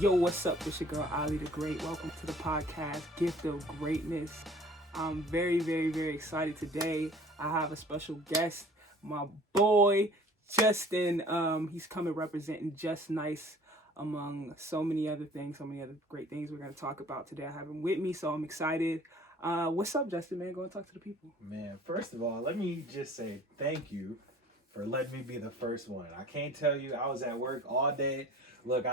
Yo, what's up? It's your girl, Ahlee the Great. Welcome to the podcast, Gift of Greatness. I'm very, very, very excited today. I have a special guest, my boy, Justin. He's coming representing Just Nice among so many other things, so many other great things we're going to talk about today. I have him with me, so I'm excited. What's up, Justin, man? Go and talk to the people. Man, first of all, let me just say thank you for letting me be the first one. I can't tell you, I was at work all day. Look,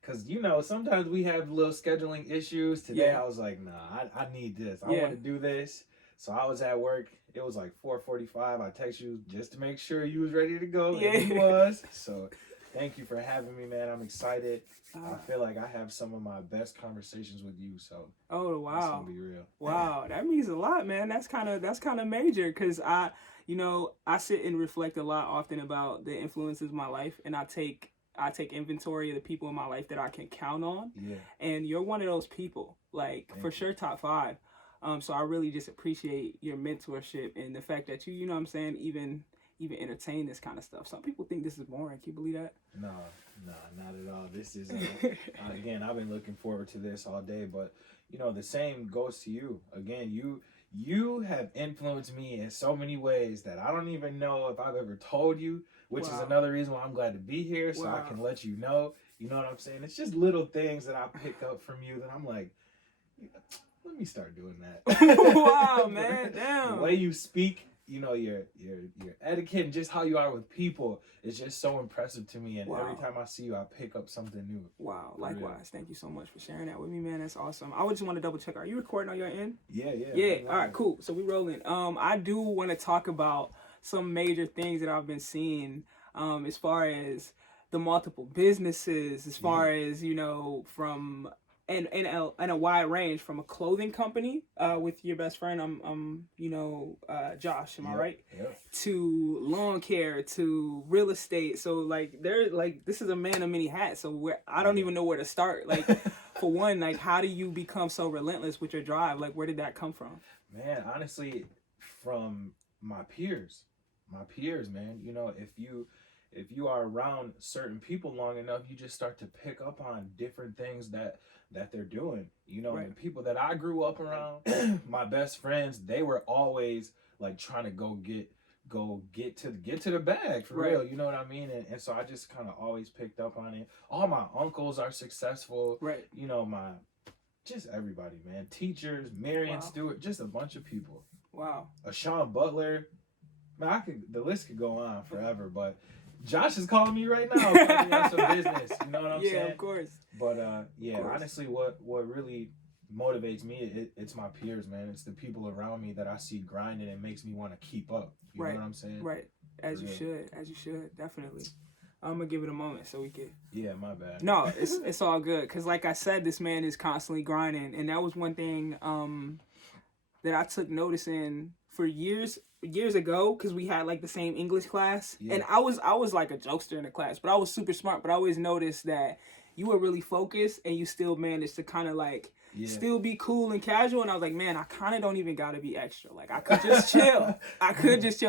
because, you know, sometimes we have little scheduling issues. Today, I was like, nah, I need this. I want to do this. So I was at work. It was like 4:45. I text you just to make sure you was ready to go. Yeah. And he was. So thank you for having me, man. I'm excited. I feel like I have some of my best conversations with you. So oh, wow. It's going to be real. Wow. That means a lot, man. That's kind of major because I sit and reflect a lot often about the influences of my life, and I take inventory of the people in my life that I can count on. Yeah. And you're one of those people, like for sure top 5. So I really just appreciate your mentorship and the fact that you know what I'm saying, even entertain this kind of stuff. Some people think this is boring. Can you believe that? No, not at all. This is, again, I've been looking forward to this all day, but you know, the same goes to you. Again, you have influenced me in so many ways that I don't even know if I've ever told you, which is another reason why I'm glad to be here, so I can let you know. You know what I'm saying? It's just little things that I pick up from you that I'm like, let me start doing that. Wow, man, damn. The way you speak, you know, your etiquette and just how you are with people is just so impressive to me. And every time I see you, I pick up something new. Wow, likewise. Thank you so much for sharing that with me, man. That's awesome. I would just want to double check. Are you recording on your end? Yeah. All right, cool. So we rolling. I do want to talk about some major things that I've been seeing as far as the multiple businesses, as far as, you know, from and a wide range, from a clothing company with your best friend, Josh, am I right? Yep. To lawn care, to real estate. So like this is a man of many hats. So I don't even know where to start. Like for one, like how do you become so relentless with your drive? Like where did that come from? Man, honestly, from my peers, man. You know, if you are around certain people long enough, you just start to pick up on different things that they're doing. You know, and people that I grew up around, my best friends, they were always like trying to go get to the bag for real. You know what I mean? And so I just kind of always picked up on it. All my uncles are successful. Right. You know, just everybody, man. Teachers, Marion Stewart, just a bunch of people. Wow. Sean Butler. Man, the list could go on forever, but Josh is calling me right now. Calling me on some business. You know what I'm saying? Yeah, of course. But honestly, what really motivates me, it's my peers, man. It's the people around me that I see grinding and makes me want to keep up. You know what I'm saying? Right. As you should, definitely. I'm gonna give it a moment so we can. Yeah, my bad. No, it's all good because, like I said, this man is constantly grinding, and that was one thing that I took notice in for years ago, because we had like the same English class, and I was like a jokester in the class, but I was super smart. But I always noticed that you were really focused, and you still managed to kind of like still be cool and casual. And I was like, man, I kind of don't even gotta be extra. Like I could just chill.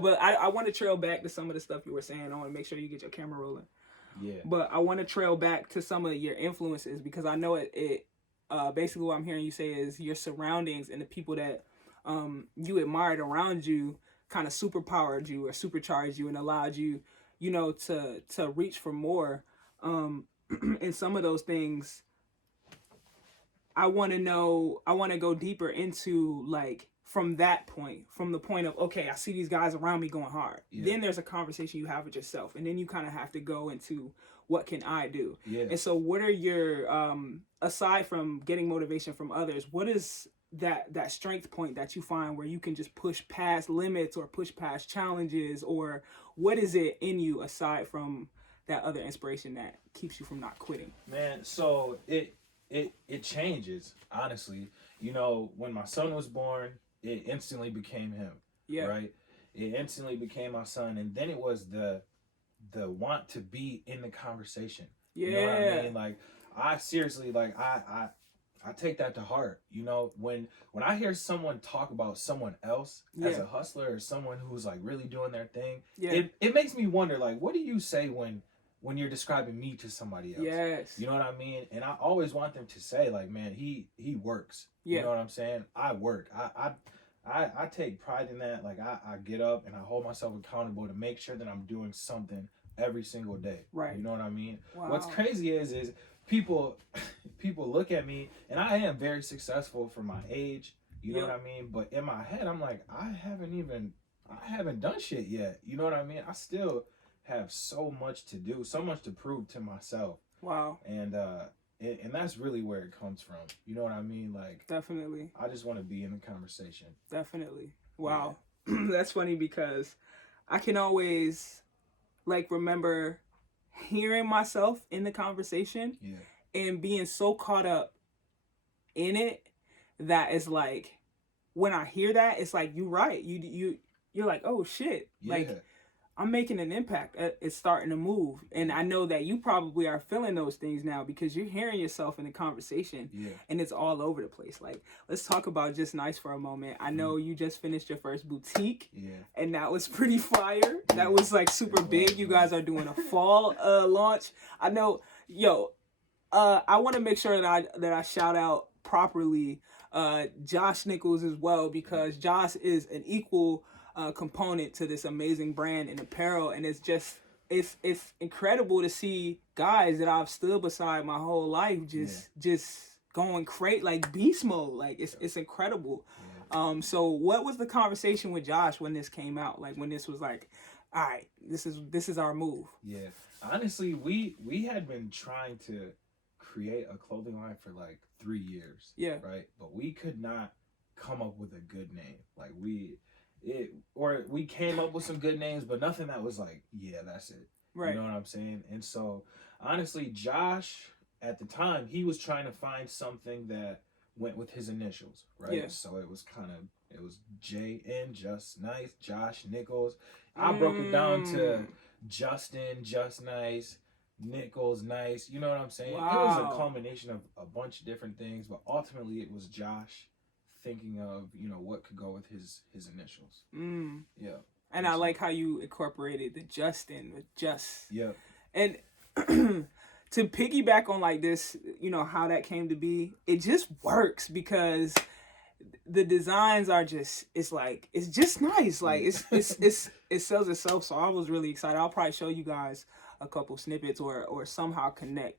But I want to trail back to some of the stuff you were saying. I want to make sure you get your camera rolling. Yeah. But I want to trail back to some of your influences, because I know it basically what I'm hearing you say is your surroundings and the people that you admired around you kind of superpowered you or supercharged you and allowed you, you know, to reach for more. And some of those things, I want to go deeper into, like, from that point, from the point of, okay, I see these guys around me going hard. Yeah. Then there's a conversation you have with yourself, and then you kind of have to go into what can I do? Yeah. And so what are your, aside from getting motivation from others, what is that strength point that you find where you can just push past limits or push past challenges, or what is it in you aside from that other inspiration that keeps you from not quitting? Man, so it changes, honestly. You know, when my son was born, it instantly became him. Yeah. Right? It instantly became my son, and then it was the want to be in the conversation. Yeah. You know what I mean? Like, I seriously, like, I take that to heart. You know, when I hear someone talk about someone else as a hustler or someone who's like really doing their thing, it makes me wonder, like, what do you say when when you're describing me to somebody else. Yes. You know what I mean? And I always want them to say, like, man, he works. Yeah. You know what I'm saying? I work. I take pride in that. Like, I get up and I hold myself accountable to make sure that I'm doing something every single day. Right. You know what I mean? Wow. What's crazy is people look at me, and I am very successful for my age. You know what I mean? But in my head, I'm like, I haven't done shit yet. You know what I mean? I still have so much to do, so much to prove to myself. Wow. And that's really where it comes from. You know what I mean? Like, definitely. I just want to be in the conversation. Definitely. Wow. Yeah. That's funny because I can always like remember hearing myself in the conversation and being so caught up in it that it's like when I hear that, it's like you're right. You're like, oh shit. Like I'm making an impact. It's starting to move. And I know that you probably are feeling those things now because you're hearing yourself in the conversation and it's all over the place. Like, let's talk about Just Nice for a moment. I know you just finished your first boutique and that was pretty fire. That was like super big. You guys are doing a fall launch. I know, I want to make sure that I shout out properly Josh Nichols as well, because Josh is an equal component to this amazing brand and apparel, and it's incredible to see guys that I've stood beside my whole life just going crazy, like beast mode. Like it's incredible. So what was the conversation with Josh when this came out? Like when this was like, all right, this is our move. Yeah, honestly, we had been trying to create a clothing line for like 3 years. Right, but we could not come up with a good name. Like we came up with some good names, but nothing that was like, yeah, that's it. Right. You know what I'm saying? And so, honestly, Josh, at the time, he was trying to find something that went with his initials, right? Yeah. So it was JN, Just Nice, Josh Nichols. I broke it down to Justin, Just Nice, Nichols, Nice. You know what I'm saying? Wow. It was a culmination of a bunch of different things, but ultimately it was Josh thinking of, what could go with his initials. Yeah. And I like how you incorporated the Justin with Just. Yeah. And to piggyback on like this, how that came to be, it just works because the designs are just, it's just nice. Like it sells itself. So I was really excited. I'll probably show you guys a couple snippets or somehow connect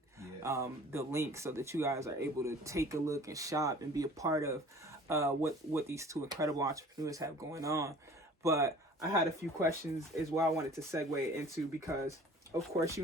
the link so that you guys are able to take a look and shop and be a part of what these two incredible entrepreneurs have going on. But I had a few questions as well I wanted to segue into because, of course,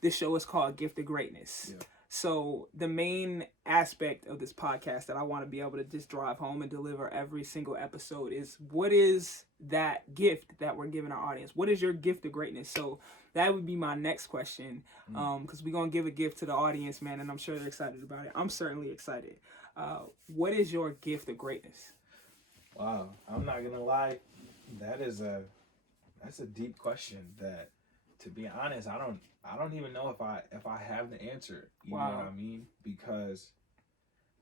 this show is called Gift of Greatness. Yeah. So the main aspect of this podcast that I want to be able to just drive home and deliver every single episode is what is that gift that we're giving our audience? What is your gift of greatness? So that would be my next question because we're going to give a gift to the audience, man, and I'm sure they're excited about it. I'm certainly excited. What is your gift of greatness? Wow, I'm not gonna lie, that's a deep question that, to be honest, I don't even know if I have the answer. You know what I mean? Because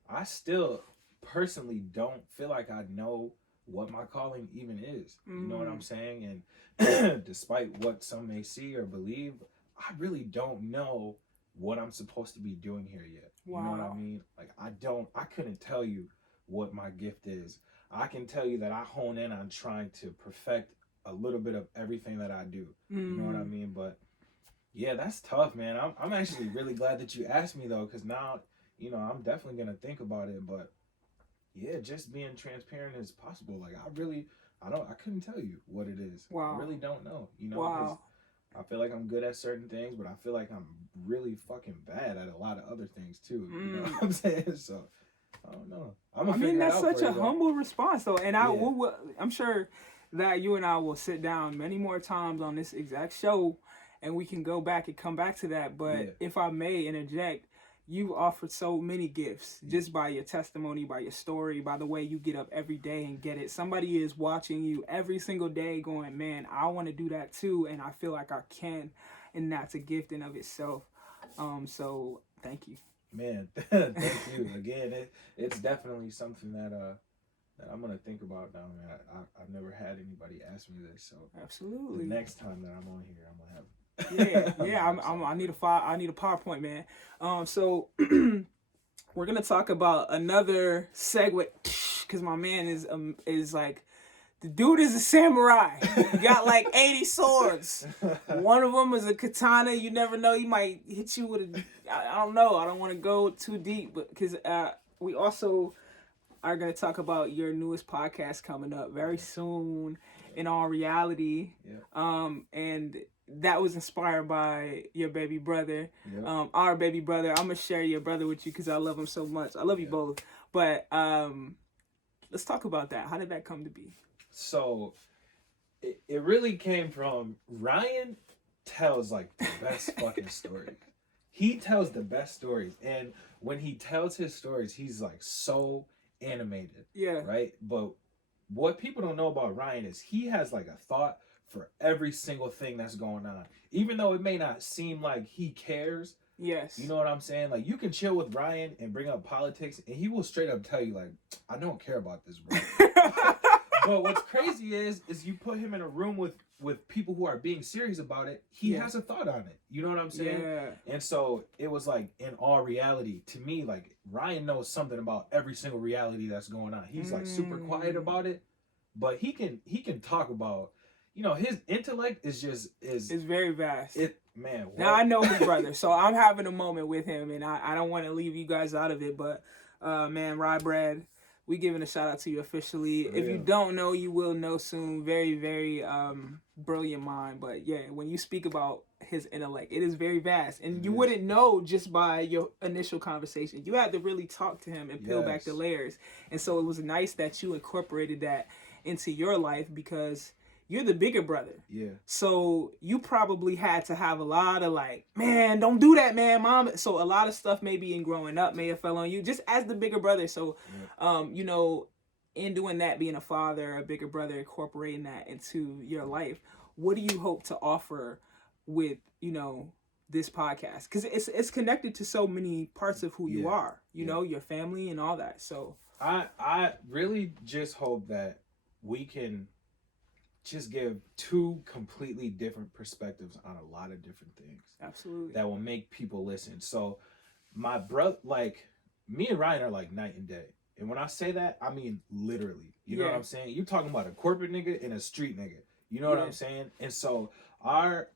I still personally don't feel like I know what my calling even is. You know what I'm saying? And despite what some may see or believe, I really don't know what I'm supposed to be doing here yet. You know what I mean? Like I couldn't tell you what my gift is. I can tell you that I hone in on trying to perfect a little bit of everything that I do. You know what I mean? But yeah, that's tough, man. I'm actually really glad that you asked me though, because now, I'm definitely gonna think about it. But yeah, just being transparent as possible. Like I couldn't tell you what it is. Wow. I really don't know. Because I feel like I'm good at certain things, but I feel like I'm really fucking bad at a lot of other things too. You know what I'm saying? So I don't know. That's such a humble response though, and I'm sure that you and I will sit down many more times on this exact show, and we can go back and come back to that. But if I may interject, you've offered so many gifts just by your testimony, by your story, by the way you get up every day and get it. Somebody is watching you every single day going, man, I want to do that too, and I feel like I can, and that's a gift in of itself. So thank you. Man, thank you. Again, it's definitely something that I'm gonna think about now. Man, I've never had anybody ask me this, so absolutely. The next time that I'm on here, I'm gonna Yeah. I need a PowerPoint, man. So we're gonna talk about another segue because my man is like, the dude is a samurai. He got like 80 swords. One of them is a katana. You never know. He might hit you with a. I don't know. I don't want to go too deep, but because we also are going to talk about your newest podcast coming up very soon, in all reality. And that was inspired by your baby brother, our baby brother. I'm gonna share your brother with you because I love him so much. I love you both, but let's talk about that. How did that come to be? So it really came from Ryan tells like the best fucking stories. He tells the best stories, and when he tells his stories, he's like so animated. Yeah. Right? But what people don't know about Ryan is he has like a thought for every single thing that's going on. Even though it may not seem like he cares. Yes. You know what I'm saying? Like, you can chill with Ryan and bring up politics, and he will straight up tell you, like, I don't care about this, bro. But what's crazy is you put him in a room with people who are being serious about it, he has a thought on it. You know what I'm saying? Yeah. And so it was like, in all reality, to me, like, Ryan knows something about every single reality that's going on. He's like super quiet about it, but he can talk about, you know, his intellect is very vast. Man, what? Now I know his brother, so I'm having a moment with him, and I don't want to leave you guys out of it, but man, Rye Brad, we giving a shout out to you officially. If you don't know, you will know soon. Very, very brilliant mind, but yeah, when you speak about his intellect, it is very vast, and you wouldn't know just by your initial conversation. You had to really talk to him and peel back the layers, and so it was nice that you incorporated that into your life because you're the bigger brother. Yeah. So you probably had to have a lot of like, man, don't do that, man, mom. So a lot of stuff maybe in growing up may have fell on you just as the bigger brother. So, you know, in doing that, being a father, a bigger brother, incorporating that into your life, what do you hope to offer with, you know, this podcast? Because it's connected to so many parts of who you are, you know, your family and all that. So I really just hope that we can just give two completely different perspectives on a lot of different things. Absolutely. That will make people listen. So my brother, like, me and Ryan are like night and day. And when I say that, I mean literally. You know what I'm saying? You're talking about a corporate nigga and a street nigga. You know what I'm saying? And so our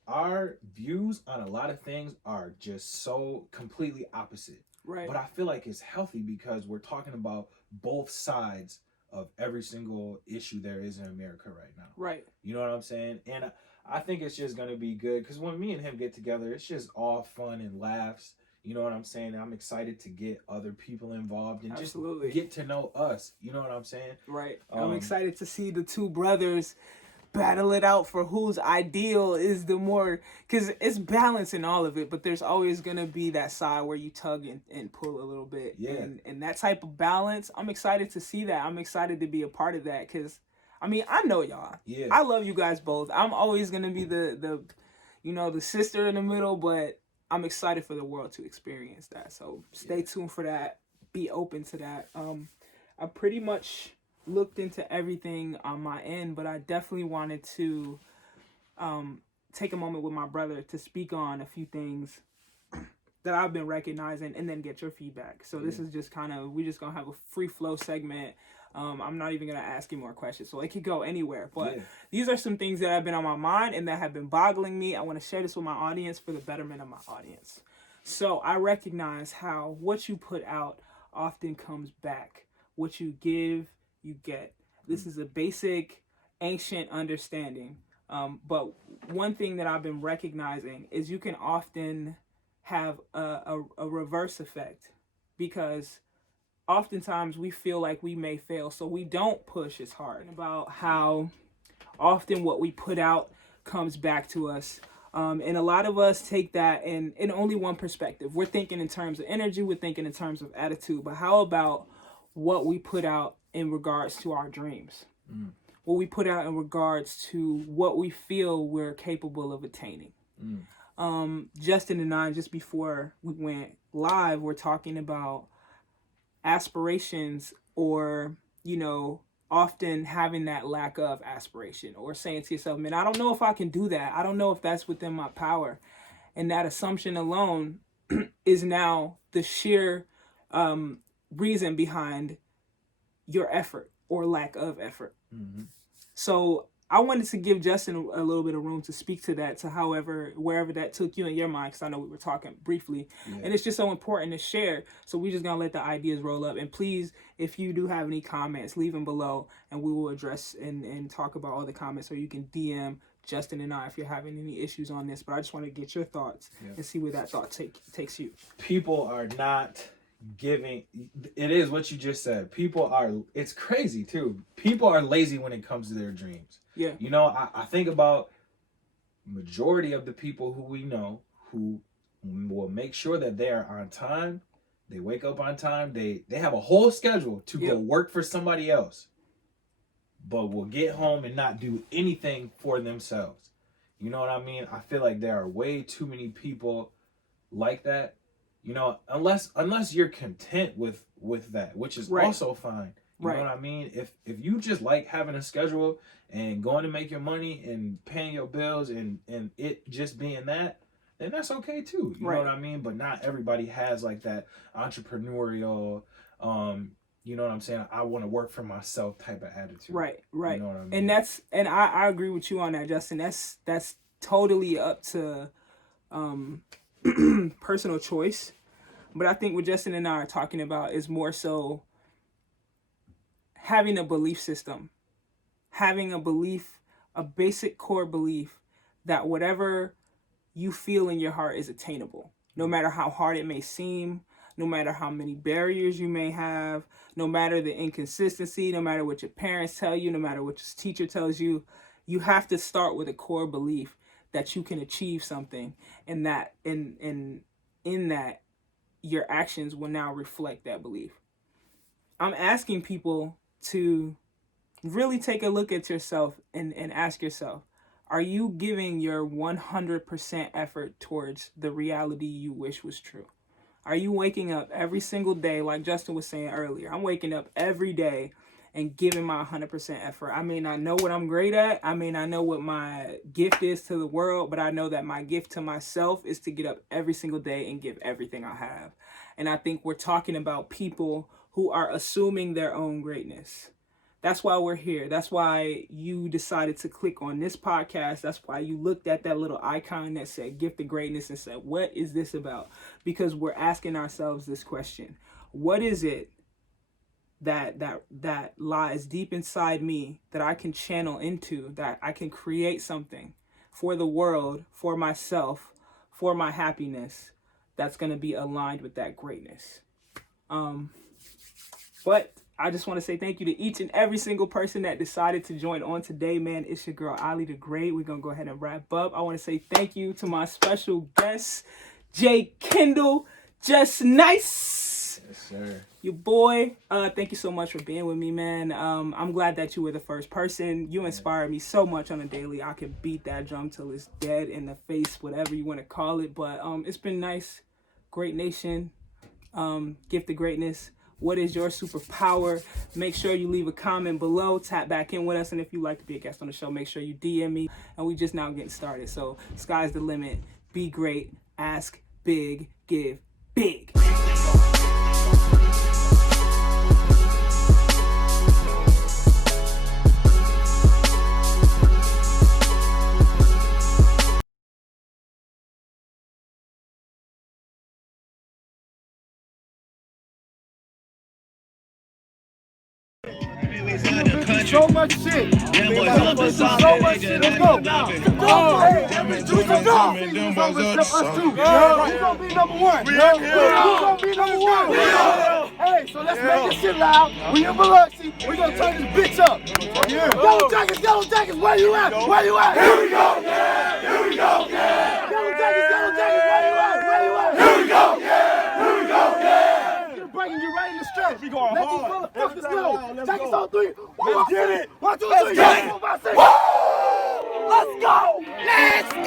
views on a lot of things are just so completely opposite. Right. But I feel like it's healthy because we're talking about both sides of every single issue there is in America right now. Right. You know what I'm saying? And I think it's just going to be good because when me and him get together, it's just all fun and laughs. You know what I'm saying? I'm excited to get other people involved and just get to know us. You know what I'm saying? Right. I'm excited to see the two brothers battle it out for whose ideal is the more, because it's balance in all of it, but there's always going to be that side where you tug and pull a little bit. Yeah. And that type of balance, I'm excited to see that. I'm excited to be a part of that because, I mean, I know y'all. Yeah. I love you guys both. I'm always going to be the you know, the sister in the middle, but I'm excited for the world to experience that. So stay tuned for that. Be open to that. I pretty much looked into everything on my end, but I definitely wanted to take a moment with my brother to speak on a few things that I've been recognizing and then get your feedback. So this is just kind of, we're just going to have a free flow segment. I'm not even going to ask you more questions, so it could go anywhere. But these are some things that have been on my mind and that have been boggling me. I want to share this with my audience for the betterment of my audience. So I recognize how what you put out often comes back. What you give, you get. This is a basic ancient understanding. But one thing that I've been recognizing is you can often have a reverse effect because oftentimes we feel like we may fail, so we don't push as hard. About how often what we put out comes back to us. And a lot of us take that in only one perspective. We're thinking in terms of energy, we're thinking in terms of attitude, but how about what we put out in regards to our dreams? What we put out in regards to what we feel we're capable of attaining. Justin and I, just before we went live, we're talking about aspirations or, you know, often having that lack of aspiration, or saying to yourself, man, I don't know if I can do that. I don't know if that's within my power. And that assumption alone is now the sheer reason behind your effort or lack of effort. Mm-hmm. So I wanted to give Justin a little bit of room to speak to that, to wherever that took you in your mind, because I know we were talking briefly. Yeah. And it's just so important to share. So we're just going to let the ideas roll up. And please, if you do have any comments, leave them below, and we will address and talk about all the comments, or you can DM Justin and I if you're having any issues on this. But I just want to get your thoughts and see where that thought takes you. People are not giving, it is what you just said. It's crazy too. People are lazy when it comes to their dreams. Yeah. You know, I think about majority of the people who we know who will make sure that they are on time. They wake up on time. They have a whole schedule to go work for somebody else, but will get home and not do anything for themselves. You know what I mean? I feel like there are way too many people like that. You know, unless you're content with that, which is also fine. You know what I mean? If you just like having a schedule and going to make your money and paying your bills and it just being that, then that's okay too. You know what I mean? But not everybody has like that entrepreneurial, you know what I'm saying, I want to work for myself type of attitude. Right. You know what I mean? And I agree with you on that, Justin. That's totally up to personal choice. But I think what Justin and I are talking about is more so having a belief system, having a belief, a basic core belief that whatever you feel in your heart is attainable, no matter how hard it may seem, no matter how many barriers you may have, no matter the inconsistency, no matter what your parents tell you, no matter what your teacher tells you. You have to start with a core belief that you can achieve something, and that in that your actions will now reflect that belief. I'm asking people to really take a look at yourself and ask yourself, are you giving your 100% effort towards the reality you wish was true? Are you waking up every single day, like Justin was saying earlier? I'm waking up every day and giving my 100% effort. I may not know what I'm great at. I may not know what my gift is to the world, but I know that my gift to myself is to get up every single day and give everything I have. And I think we're talking about people who are assuming their own greatness. That's why we're here. That's why you decided to click on this podcast. That's why you looked at that little icon that said Gift of Greatness and said, what is this about? Because we're asking ourselves this question. What is it that lies deep inside me that I can channel into, that I can create something for the world, for myself, for my happiness, that's going to be aligned with that greatness? But I just want to say thank you to each and every single person that decided to join on today, man. It's your girl, Ahlee the Great. We're going to go ahead and wrap up. I want to say thank you to my special guest, J. Kindle. Just nice. Yes, sir. Your boy. Thank you so much for being with me, man. I'm glad that you were the first person. You inspired me so much on a daily. I can beat that drum till it's dead in the face, whatever you want to call it. But it's been nice. Great nation. Gift of Greatness. What is your superpower? Make sure you leave a comment below. Tap back in with us. And if you'd like to be a guest on the show, make sure you DM me. And we just now getting started. So sky's the limit. Be great. Ask big. Give big. So much shit. So much shit. Let's go. Hey, do some dog. We're gonna be number one. We're gonna be number one. Hey, so let's make this shit loud. We in Biloxi. We're gonna turn this bitch up. Yellow Jackets, where you at? Where you at? Here we go. Yeah. Here we go. Yeah. Yellow Jackets, where you at? Where you at? Here we go. Yeah. Here we go. Yeah. Bringing you right in the stretch. We going hard. Let these motherfuckers know. Jackets on three. Let's get it. 1, 2, 3.